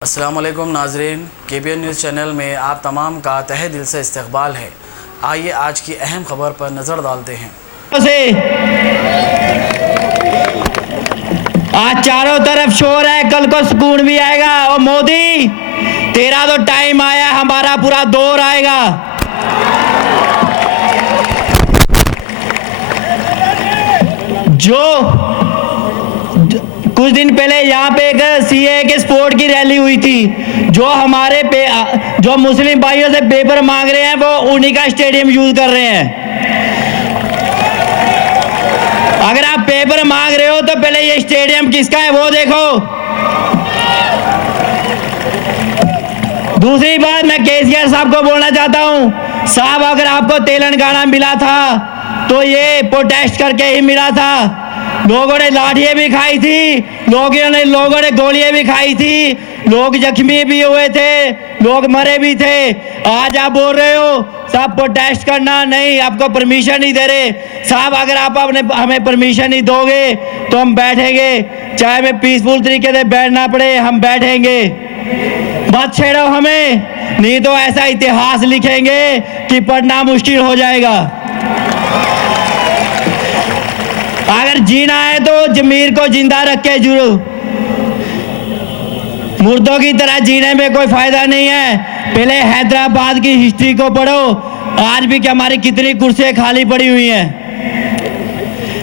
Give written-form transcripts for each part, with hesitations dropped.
अस्सलाम वालेकुम नाजरीन, KBN न्यूज़ चैनल में आप तमाम का तहे दिल से इस्तकबाल है। आइए आज की अहम खबर पर नज़र डालते हैं। आज चारों तरफ शोर है, कल को सुकून भी आएगा। और मोदी तेरा तो टाइम आया, हमारा पूरा दौर आएगा। जो कुछ दिन पहले यहाँ पे एक CAA के स्पोर्ट की रैली हुई थी, जो मुस्लिम भाइयों से पेपर मांग रहे हैं वो उन्हीं का स्टेडियम यूज कर रहे हैं। अगर आप पेपर मांग रहे हो तो पहले ये स्टेडियम किसका है वो देखो। दूसरी बात मैं केसीआर साहब को बोलना चाहता हूँ, साहब अगर आपको तेलंगाना मिला था तो ये प्रोटेस्ट करके ही मिला था। लोगों ने लाठियां भी खाई थी, लोगों ने गोलियां भी खाई थी, लोग जख्मी भी हुए थे, लोग मरे भी थे। आज आप बोल रहे हो साहब प्रोटेस्ट करना नहीं, आपको परमिशन नहीं दे रहे। साहब अगर आप हमें परमिशन नहीं दोगे तो हम बैठेंगे, चाहे हमें पीसफुल तरीके से बैठना पड़े हम बैठेंगे। मत छेड़ो हमें, नहीं तो ऐसा इतिहास लिखेंगे कि पढ़ना मुश्किल हो जाएगा। अगर जीना है तो जमीर को जिंदा रख के जुड़ो, मुर्दों की तरह जीने में कोई फायदा नहीं है। पहले हैदराबाद की हिस्ट्री को पढ़ो, आज भी क्या हमारी कितनी कुर्सियां खाली पड़ी हुई हैं।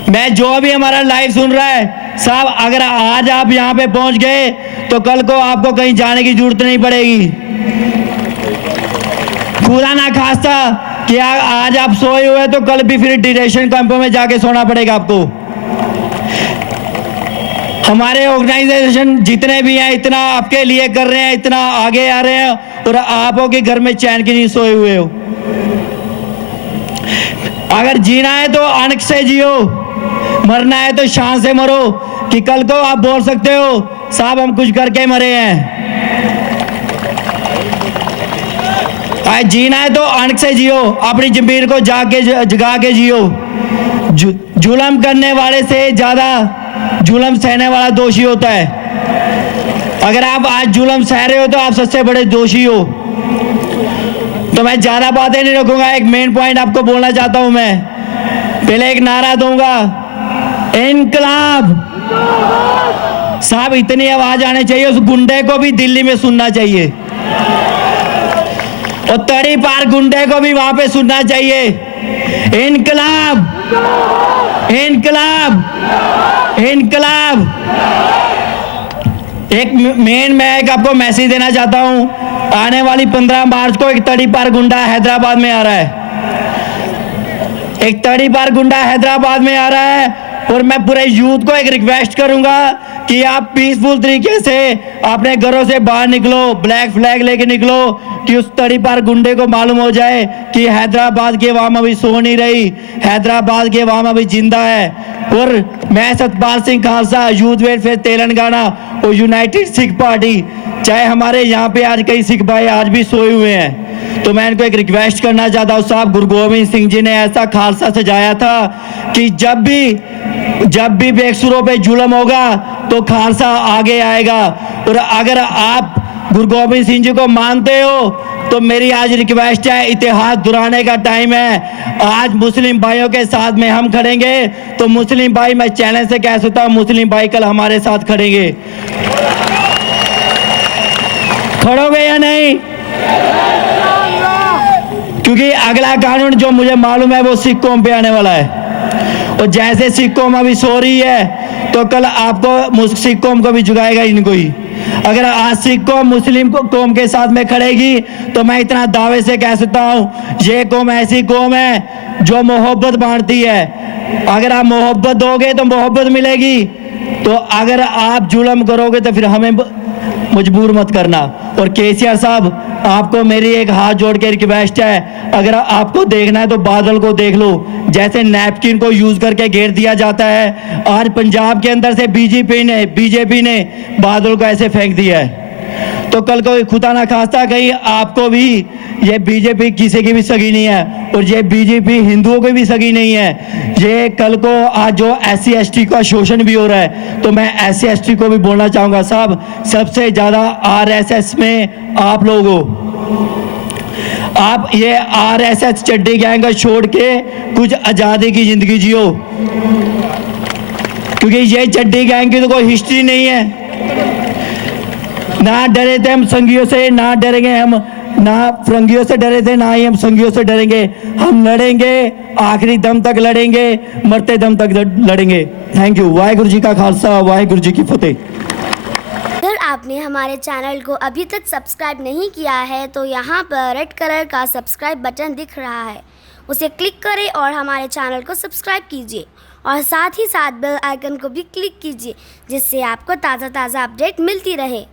मैं जो भी हमारा लाइव सुन रहा है साहब, अगर आज आप यहाँ पे पहुंच गए तो कल को आपको कहीं जाने की जरूरत नहीं पड़ेगी। खुदा ना खास्ता कि आज आप सोए हुए तो कल भी फिर डिटेंशन कैंपों में जाके सोना पड़ेगा आपको। हमारे ऑर्गेनाइजेशन जितने भी हैं इतना आपके लिए कर रहे हैं, इतना आगे आ रहे हैं, और आप हो कि घर में चैन की नहीं सोए हुए हो। अगर जीना है तो अनक से जियो, मरना है तो शान से मरो, कि कल को आप बोल सकते हो साहब हम कुछ करके मरे हैं। जीना है तो अनक से जियो, अपनी जमीर को जगा के जियो। जुल्म करने वाले से ज्यादा जुल्म सहने वाला दोषी होता है। अगर आप आज जुल्म सह रहे हो तो आप सबसे बड़े दोषी हो। तो मैं ज्यादा बातें नहीं रखूंगा, एक मेन पॉइंट आपको बोलना चाहता हूं। मैं पहले एक नारा दूंगा, इनकलाब। साहब इतनी आवाज आनी चाहिए, उस गुंडे को भी दिल्ली में सुनना चाहिए, और तड़ी पार गुंडे को भी वहां पे सुनना चाहिए। इनकलाब, इनकलाब, इनकलाब। एक मैं आपको मैसेज देना चाहता हूं, आने वाली 15 मार्च को एक तड़ी पार गुंडा हैदराबाद में आ रहा है। एक तड़ी पार गुंडा हैदराबाद में आ रहा है, और मैं पूरे यूथ को एक रिक्वेस्ट करूंगा कि आप पीसफुल तरीके से अपने घरों से बाहर निकलो, ब्लैक फ्लैग लेके निकलो, कि उस तड़ी पार गुंडे को मालूम हो जाए कि हैदराबाद की अवाम अभी सो नहीं रही, हैदराबाद की अवाम अभी जिंदा है। और मैं सतपाल सिंह खालसा, यूथ वेलफेयर तेलंगाना और यूनाइटेड सिख पार्टी, चाहे हमारे यहाँ पे आज कई सिख भाई आज भी सोए हुए हैं, तो मैं इनको एक रिक्वेस्ट करना चाहता हूँ साहब, गुरु गोविंद सिंह जी ने ऐसा खालसा सजाया था कि जब भी बेकसूरों पे जुल्म होगा तो खालसा आगे आएगा। और अगर आप गुरु गोविंद सिंह जी को मानते हो तो मेरी आज रिक्वेस्ट है, इतिहास दोहराने का टाइम है। आज मुस्लिम भाइयों के साथ में हम खड़ेंगे तो मुस्लिम भाई, मैं चैलेंज से कह सकता हूँ, मुस्लिम भाई कल हमारे साथ खड़ेंगे। खड़ोगे या नहीं? क्योंकि अगला कानून जो मुझे मालूम है वो सिख कौम पे आने वाला है, और जैसे सिख कौम अभी सो रही है तो कल आपको सिख कौम को भी जुगाएगा इनको ही। अगर आज सिख कौम मुस्लिम कौम के साथ में खड़ेगी तो मैं इतना दावे से कह सकता हूँ, ये कौम ऐसी कौम है जो मोहब्बत बांटती है। अगर आप मोहब्बत दोगे तो मोहब्बत मिलेगी, तो अगर आप जुल्म करोगे तो फिर हमें मजबूर मत करना। और केसीआर साहब, आपको मेरी एक हाथ जोड़ के रिक्वेस्ट है, अगर आपको देखना है तो बादल को देख लो, जैसे नैपकिन को यूज करके घेर दिया जाता है, आज पंजाब के अंदर से बीजेपी ने बादल को ऐसे फेंक दिया है। तो तो कल को खुदा ना खास्ता कहीं आपको भी ये बीजेपी किसी की भी सगी नहीं है और ये बीजेपी हिंदुओं की भी सगी नहीं है। ये कल को आज जो SC/ST का शोषण भी हो रहा है, तो मैं SC/ST को भी बोलना चाहूँगा, साहब सबसे ज़्यादा RSS में आप लोग हो। आप ये RSS चड्डी गैंग को छोड़ के कुछ आज़ादी की ज़िंदगी जियो, क्योंकि ये चड्डी गैंग की तो कोई हिस्ट्री नहीं है। ना डरे थे हम संघियों से, ना डरेंगे हम, ना फ्रंगियों से डरे थे, ना ही हम संघियों से डरेंगे। हम लड़ेंगे, आखिरी दम तक लड़ेंगे, मरते दम तक लड़ेंगे। Thank you. वाहिगुरु जी का खालसा, वाहिगुरु जी की फतेह। अगर आपने हमारे चैनल को अभी तक सब्सक्राइब नहीं किया है तो यहाँ पर रेड कलर का सब्सक्राइब बटन दिख रहा है, उसे क्लिक करें और हमारे चैनल को सब्सक्राइब कीजिए और साथ ही साथ बेल आइकन को भी क्लिक कीजिए, जिससे आपको ताज़ा अपडेट मिलती रहे।